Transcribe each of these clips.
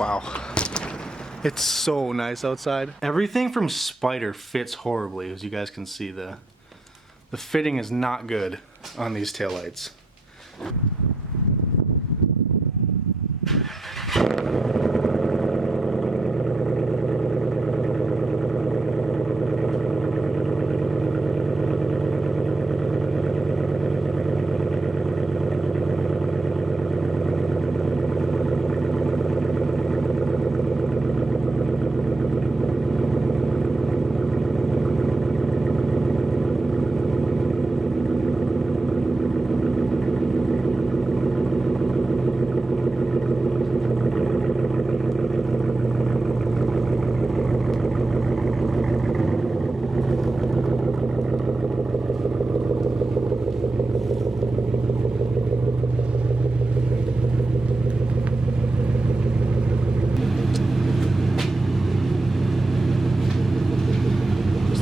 Wow. It's so nice outside. Everything from Spider fits horribly, as you guys can see. The fitting is not good on these taillights.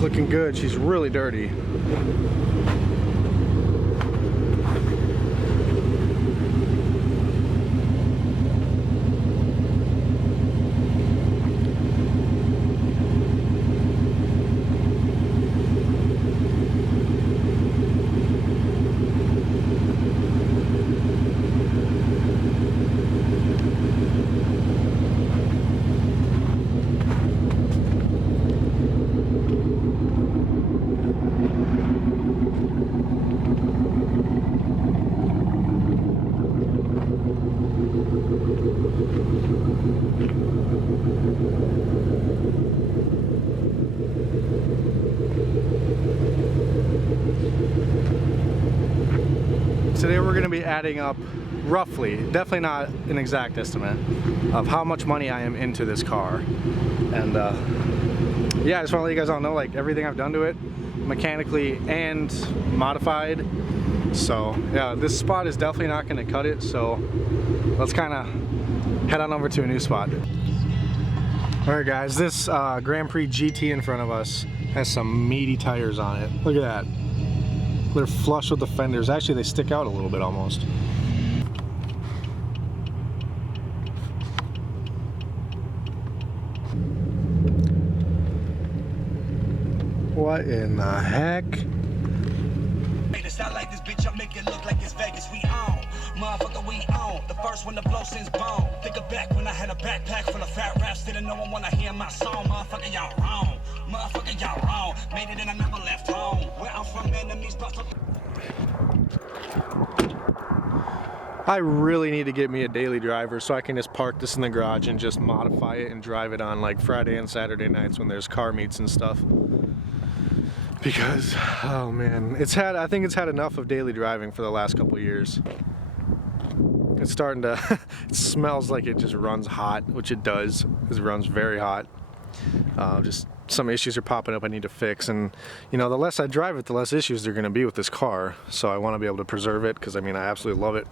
Looking good. She's really dirty. Today we're going to be adding up roughly, definitely not an exact estimate, of how much money I am into this car. And yeah, I just want to let you guys all know, like, everything I've done to it, mechanically and modified. So yeah, this spot is definitely not going to cut it, so let's kind of head on over to a new spot. Alright guys, this Grand Prix GT in front of us has some meaty tires on it. Look at that. They're flush with the fenders. Actually, they stick out a little bit almost. What in the heck? Like this bitch, I make it look like it's Vegas. We on, motherfucker, we on. The first one to blow since bone. Think of back when I had a backpack full of fat raps. Didn't know one wanna hear my song. Motherfucker, y'all wrong. Motherfucker, y'all wrong. Made it and I never left home. Where I'm from, enemies, I really need to get me a daily driver so I can just park this in the garage and just modify it and drive it on like Friday and Saturday nights when there's car meets and stuff. Because, oh man, I think it's had enough of daily driving for the last couple of years. It's starting to, it smells like it just runs hot, which it does. It runs very hot. Just some issues are popping up I need to fix, and you know, the less I drive it, the less issues there are going to be with this car. So I want to be able to preserve it, because I mean, I absolutely love it.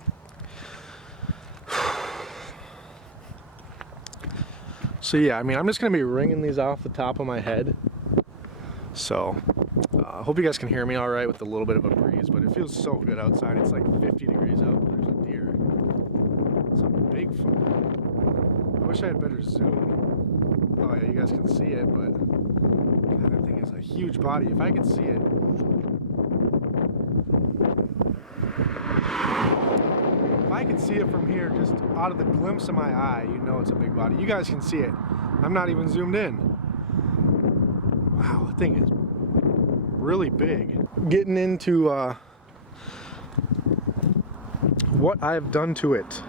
So yeah, I mean, I'm just going to be ringing these off the top of my head. So I hope you guys can hear me all right with a little bit of a breeze, but it feels so good outside. It's like 50 degrees out. There's a deer. It's a big one. I wish I had better zoom. Oh yeah, you guys can see it, but God, that thing is a huge body. If I could see it. If I could see it from here, just out of the glimpse of my eye, you know it's a big body. You guys can see it. I'm not even zoomed in. Wow, that thing is really big. Getting into what I've done to it.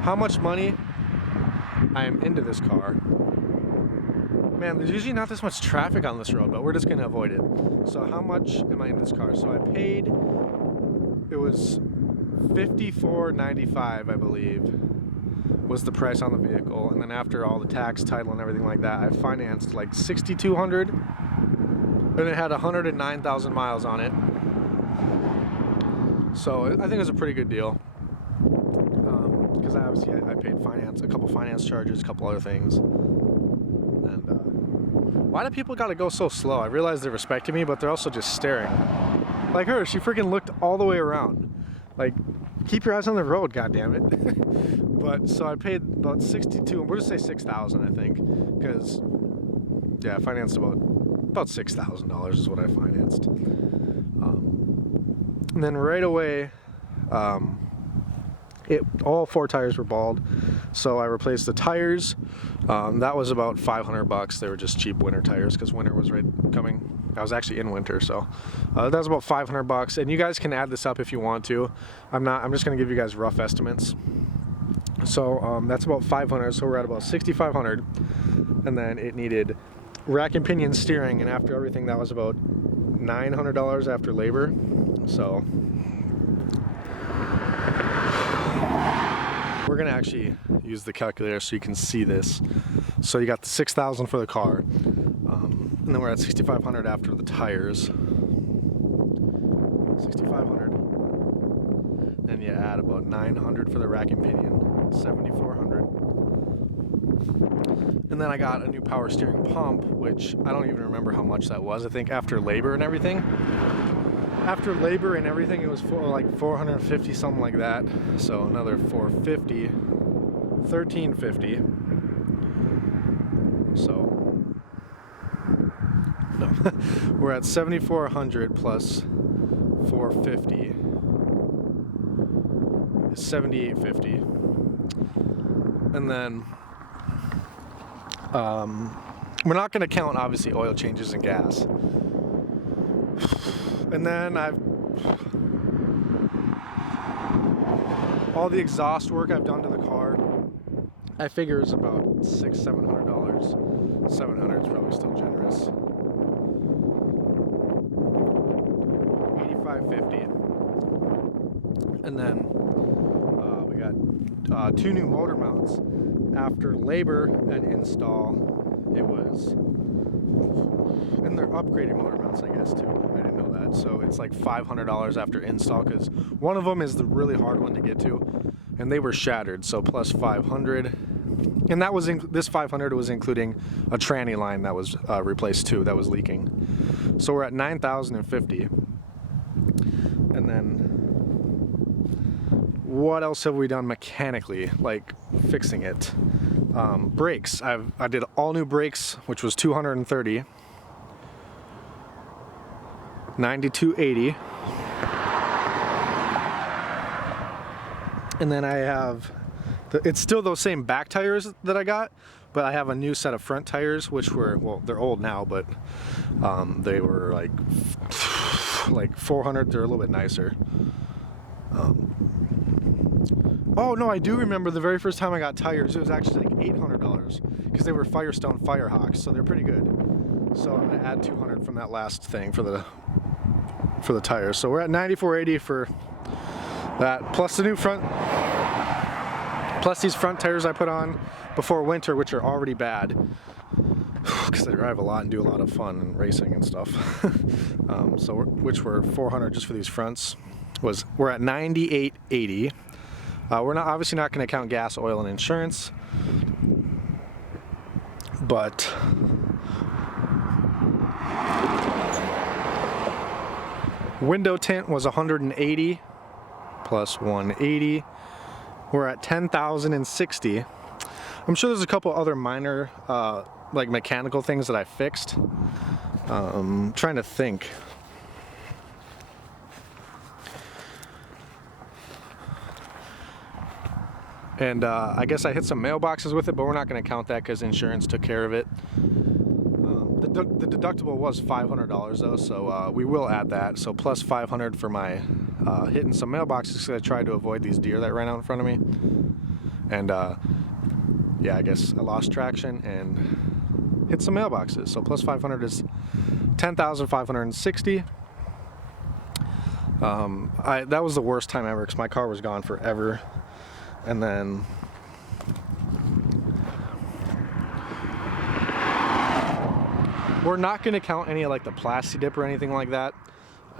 How much money I am into this car. Man, there's usually not this much traffic on this road, but we're just gonna avoid it. So how much am I in this car? So I paid, it was $54.95, I believe, was the price on the vehicle, and then after all the tax, title, and everything like that, I financed like $6,200, and it had 109,000 miles on it. So I think it was a pretty good deal, because I paid finance, a couple finance charges, a couple other things. And why do people gotta go so slow? I realize they're respecting me, but they're also just staring. Like her, she freaking looked all the way around. Like, keep your eyes on the road, goddammit. But so I paid about 62, we'll just say 6,000, I think, because yeah, I financed about $6,000 is what I financed. And then right away, all 4 tires were bald, so I replaced the tires. That was about $500. They were just cheap winter tires because winter was right coming. I was actually in winter, so that was about $500. And you guys can add this up if you want to. I'm just gonna give you guys rough estimates. So that's about 500. So we're at about 6,500. And then it needed rack and pinion steering, and after everything, that was about $900 after labor. So we're gonna actually use the calculator so you can see this. So you got the 6,000 for the car, and then we're at 6,500 after the tires. 6,500. Then you add about 900 for the rack and pinion, 7,400. And then I got a new power steering pump, which I don't even remember how much that was. I think after labor and everything. After labor and everything, it was for like 450, something like that. So another 450, 1350. So no, we're at 7,400 plus 450 is 7,850. And then we're not going to count obviously oil changes and gas. And then all the exhaust work I've done to the car, I figure is about $700. 700 is probably still generous. 8,550. And then we got 2 new motor mounts. After labor and install, it was, and they're upgraded motor mounts, I guess, too. I didn't know that. So it's like $500 after install, because one of them is the really hard one to get to, and they were shattered. So plus 500, and that was this 500 was including a tranny line that was replaced too, that was leaking. So we're at 9,050, and then what else have we done mechanically, like fixing it? Brakes. I did all new brakes, which was 230. 9280. And then I have it's still those same back tires that I got, but I have a new set of front tires, which were, well, they're old now, but they were like 400. They're a little bit nicer. Oh no, I do remember the very first time I got tires, it was actually like $800 because they were Firestone Firehawks, so they're pretty good. So I'm gonna add 200 from that last thing for the tires. So we're at 9480 for that, plus the new front, plus these front tires I put on before winter, which are already bad because they drive a lot and do a lot of fun and racing and stuff. Which were 400 just for these fronts. We're at 9880. We're obviously not going to count gas, oil, and insurance, but window tint was 180 plus 180. We're at 10,060. I'm sure there's a couple other minor like mechanical things that I fixed. Trying to think. And I guess I hit some mailboxes with it, but we're not going to count that because insurance took care of it. The deductible was $500 though, so we will add that. So plus 500 for my hitting some mailboxes because I tried to avoid these deer that ran out in front of me. And yeah, I guess I lost traction and hit some mailboxes. So plus 500 is 10,560. That was the worst time ever because my car was gone forever. And then we're not going to count any of like the plasti dip or anything like that,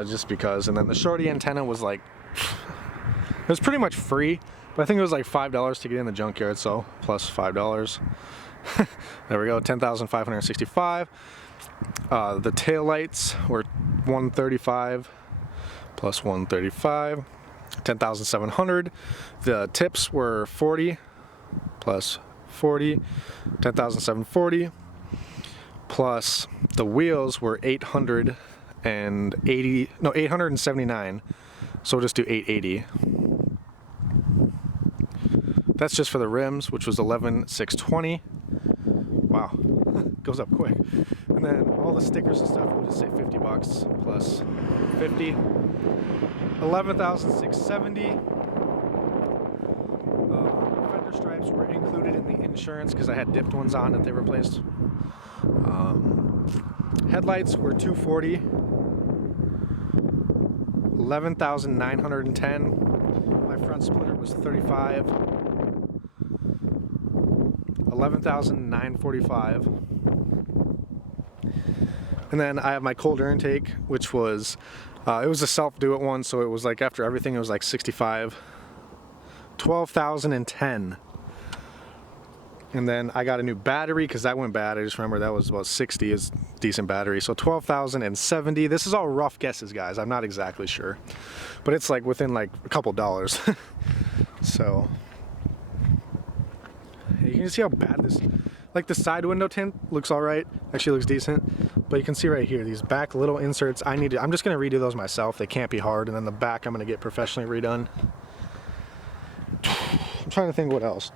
just because. And then the shorty antenna was like, it was pretty much free, but I think it was like $5 to get in the junkyard, so plus $5. There we go, 10,565. The tail lights were 135 plus 135. $10,700. The tips were 40 plus 40, $10,740. Plus the wheels were 879. So we'll just do 880. That's just for the rims, which was 11,620. Wow, goes up quick. And then all the stickers and stuff, we'll just say 50 bucks plus 50. 11,670. Fender stripes were included in the insurance because I had dipped ones on that they replaced. Headlights were 240. 11,910. My front splitter was 35. 11,945. And then I have my cold air intake, which was it was a self-do-it one, so it was like after everything it was like 65. 12,010. And then I got a new battery because that went bad. I just remember that was about 60 is decent battery. So 12,070. This is all rough guesses, guys. I'm not exactly sure, but it's like within like a couple dollars. So you can see how bad this, like the side window tint looks all right. Actually looks decent, but you can see right here, these back little inserts, I'm just gonna redo those myself. They can't be hard. And then the back, I'm gonna get professionally redone. I'm trying to think what else.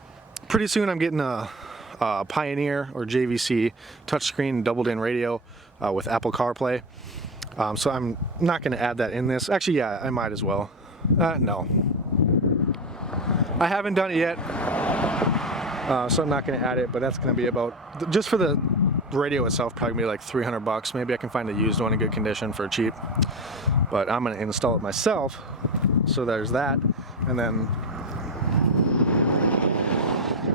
Pretty soon I'm getting a Pioneer or JVC touchscreen doubled-in radio with Apple CarPlay. So I'm not going to add that in this. Actually, yeah, I might as well. No. I haven't done it yet, so I'm not going to add it, but that's going to be about, just for the radio itself, probably gonna be like 300 bucks. Maybe I can find a used one in good condition for cheap. But I'm going to install it myself, so there's that. And then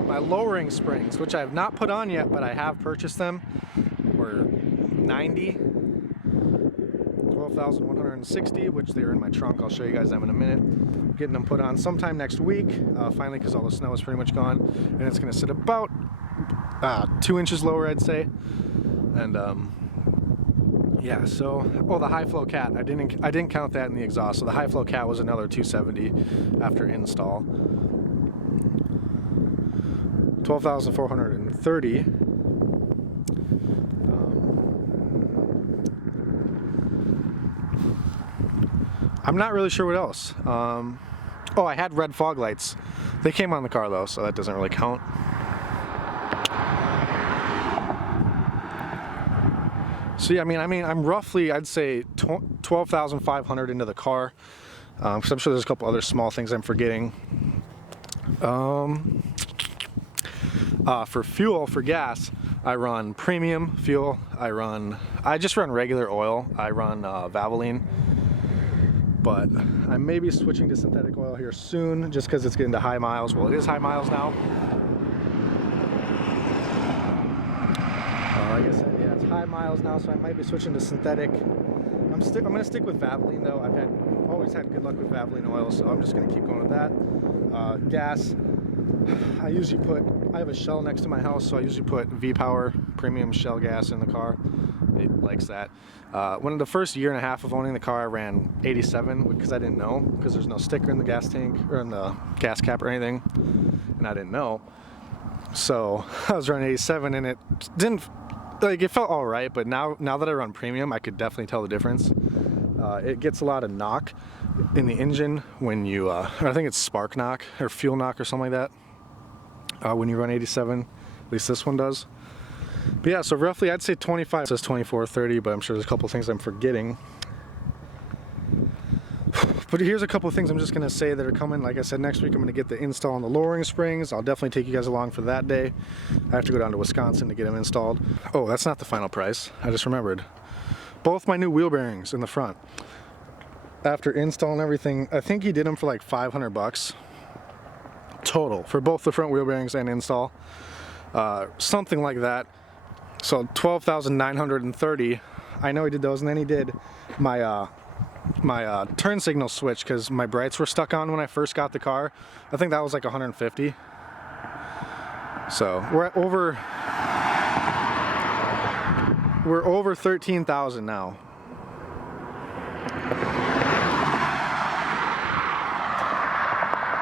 my lowering springs, which I have not put on yet, but I have purchased them, were 90, 12,160, which they're in my trunk. I'll show you guys them in a minute. I'm getting them put on sometime next week, finally, because all the snow is pretty much gone, and it's going to sit about 2 inches lower, I'd say. And yeah, so the high flow cat, I didn't count that in the exhaust. So the high flow cat was another 270 after install. 12,430. I'm not really sure what else. Oh, I had red fog lights. They came on the car though, so that doesn't really count. So yeah, I mean, I'm roughly, I'd say 12,500 into the car. Because I'm sure there's a couple other small things I'm forgetting. For fuel, for gas, I run premium fuel. I just run regular oil. I run Valvoline, but I may be switching to synthetic oil here soon, just because it's getting to high miles. Well, it is high miles now. Like I said, yeah, it's high miles now, so I might be switching to synthetic. I'm gonna stick with Valvoline though. I've always had good luck with Valvoline oil, so I'm just gonna keep going with that. Gas. I have a Shell next to my house, so I usually put V-Power premium Shell gas in the car. It likes that. When the first year and a half of owning the car, I ran 87 because I didn't know, because there's no sticker in the gas tank or in the gas cap or anything, and I didn't know. So I was running 87, and it didn't, like, it felt all right, but now that I run premium, I could definitely tell the difference. It gets a lot of knock in the engine when you, I think it's spark knock or fuel knock or something like that. When you run 87, at least this one does. But yeah, so roughly I'd say 25. It says 2430, but I'm sure there's a couple things I'm forgetting. But here's a couple of things I'm just gonna say that are coming. Like I said, next week I'm gonna get the install on the lowering springs. I'll definitely take you guys along for that day. I have to go down to Wisconsin to get them installed. Oh, that's not the final price. I just remembered. Both my new wheel bearings in the front. After install and everything, I think he did them for like 500 bucks. Total for both the front wheel bearings and install, something like that. So 12,930. I know he did those, and then he did my my turn signal switch because my brights were stuck on when I first got the car. I think that was like 150. So we're over 13,000 now.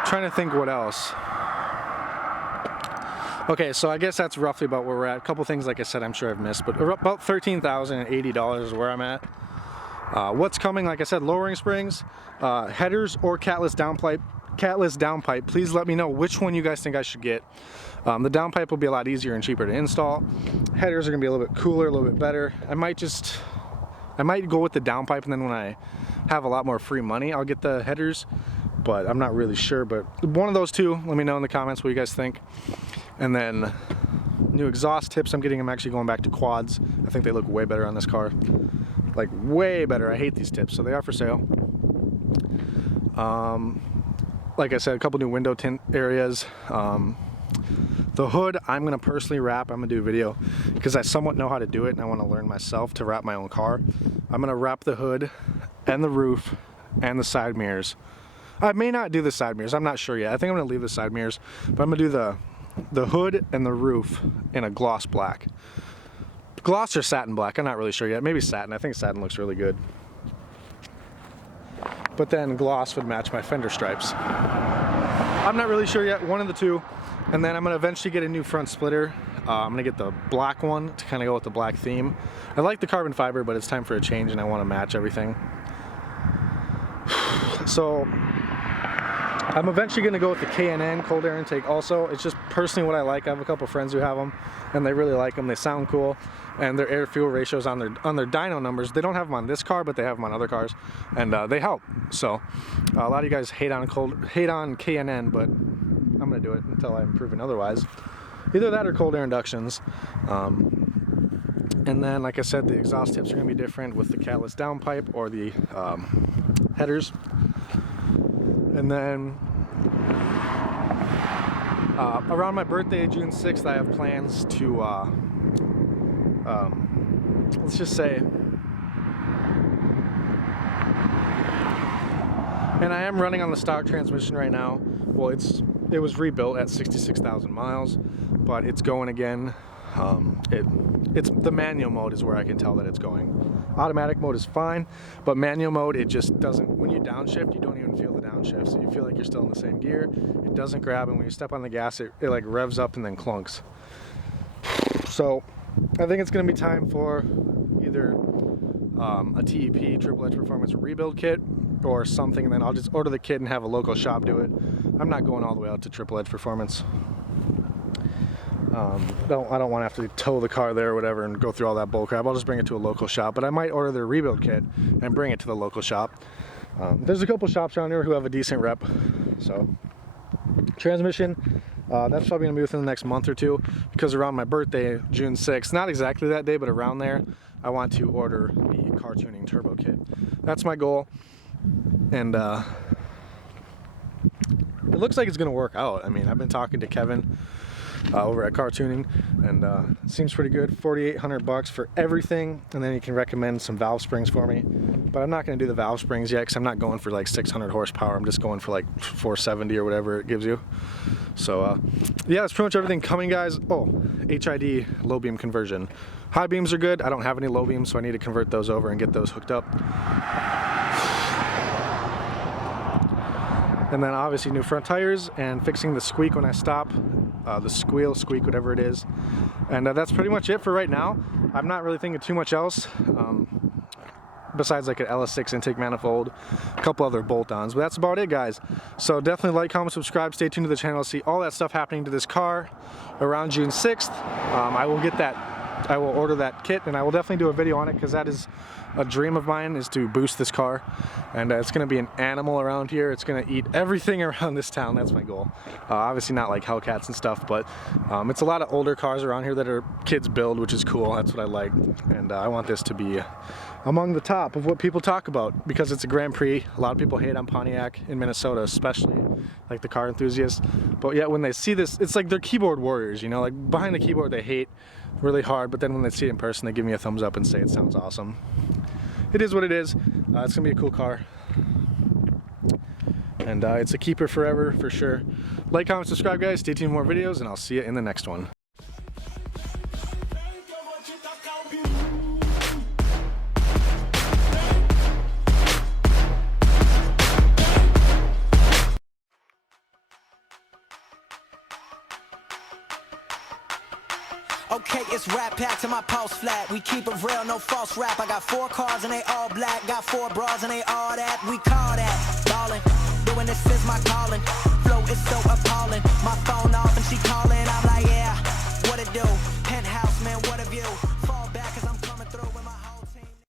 trying to think what else. Okay, so I guess that's roughly about where we're at. A couple things, like I said, I'm sure I've missed, but about $13,080 is where I'm at. What's coming, like I said, lowering springs, headers, or catless downpipe. Please let me know which one you guys think I should get. The downpipe will be a lot easier and cheaper to install. Headers are gonna be a little bit cooler, a little bit better. I might go with the downpipe, and then when I have a lot more free money, I'll get the headers, but I'm not really sure. But one of those two, let me know in the comments what you guys think. And then new exhaust tips I'm getting. I'm actually going back to quads. I think they look way better on this car. Like way better. I hate these tips, so they are for sale. Like I said, a couple new window tint areas. The hood I'm gonna personally wrap. I'm gonna do a video because I somewhat know how to do it, and I want to learn myself to wrap my own car. I'm gonna wrap the hood and the roof and the side mirrors. I may not do the side mirrors, I'm not sure yet. I think I'm gonna leave the side mirrors, but I'm gonna do the hood and the roof in a gloss black. Gloss or satin black, I'm not really sure yet. Maybe satin. I think satin looks really good. But then gloss would match my fender stripes. I'm not really sure yet, one of the two. And then I'm gonna eventually get a new front splitter. I'm gonna get the black one to kind of go with the black theme. I like the carbon fiber, but it's time for a change and I wanna match everything. So I'm eventually gonna go with the K&N cold air intake also. It's just personally what I like. I have a couple friends who have them and they really like them. They sound cool, and their air fuel ratios on their dyno numbers, they don't have them on this car, but they have them on other cars, and they help. So a lot of you guys hate on K&N, but I'm gonna do it until I'm proven otherwise. Either that or cold air inductions. And then, like I said, the exhaust tips are gonna be different with the catless downpipe or the headers. And then around my birthday, June 6th, I have plans to, let's just say, and I am running on the stock transmission right now. Well, it was rebuilt at 66,000 miles, but it's going again. It's the manual mode is where I can tell that it's going. Automatic mode is fine, but manual mode, it just doesn't, when you downshift, you don't even feel the downshift, so you feel like you're still in the same gear. It doesn't grab, and when you step on the gas, it like revs up and then clunks. So I think it's gonna be time for either a TEP, Triple Edge Performance rebuild kit, or something, and then I'll just order the kit and have a local shop do it. I'm not going all the way out to Triple Edge Performance. I don't want to have to tow the car there or whatever and go through all that bull crap. I'll just bring it to a local shop, but I might order their rebuild kit and bring it to the local shop. There's a couple shops around here who have a decent rep. So transmission, that's probably gonna be within the next month or two, because around my birthday, June 6th, not exactly that day, but around there, I want to order the car tuning turbo kit. That's my goal, and it looks like it's gonna work out. I mean, I've been talking to Kevin over at Car Tuning, and it seems pretty good. $4,800 for everything, and then he can recommend some valve springs for me. But I'm not going to do the valve springs yet, because I'm not going for like 600 horsepower. I'm just going for like 470 or whatever it gives you. So yeah, that's pretty much everything coming, guys. Oh, HID low beam conversion. High beams are good. I don't have any low beams, so I need to convert those over and get those hooked up. And then obviously new front tires and fixing the squeak when I stop, the squeal, squeak, whatever it is. And that's pretty much it for right now. I'm not really thinking too much else, besides like an LS6 intake manifold, a couple other bolt-ons, but that's about it, guys. So definitely like, comment, subscribe, stay tuned to the channel to see all that stuff happening to this car around June 6th. I will order that kit, and I will definitely do a video on it, because that is a dream of mine, is to boost this car, and it's going to be an animal around here. It's going to eat everything around this town. That's my goal. Obviously not like Hellcats and stuff, but it's a lot of older cars around here that are kids build, which is cool. That's what I like, and I want this to be among the top of what people talk about, because it's a Grand Prix. A lot of people hate on Pontiac in Minnesota, especially like the car enthusiasts, but yet when they see this, it's like they're keyboard warriors, you know, like behind the keyboard they hate really hard, but then when they see it in person, they give me a thumbs up and say it sounds awesome. It is what it is. It's gonna be a cool car, and it's a keeper forever for sure. Like, comment, subscribe, guys. Stay tuned for more videos, and I'll see you in the next one. Okay, it's rap pack to my pulse flat. We keep it real, no false rap. I got 4 cars and they all black. Got 4 bras and they all that. We call that